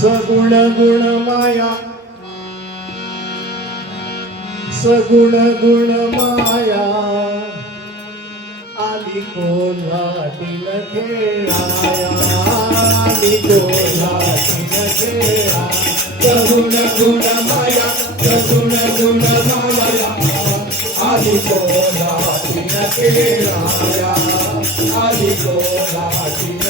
सगुण गुण माया सगुण गुण माया आली कोल्हातील खेळाया आली कोल्हातील खेळा सगुण गुण माया सगुण गुण माया आली कोल्हातील खेळाया आली कोल्हातील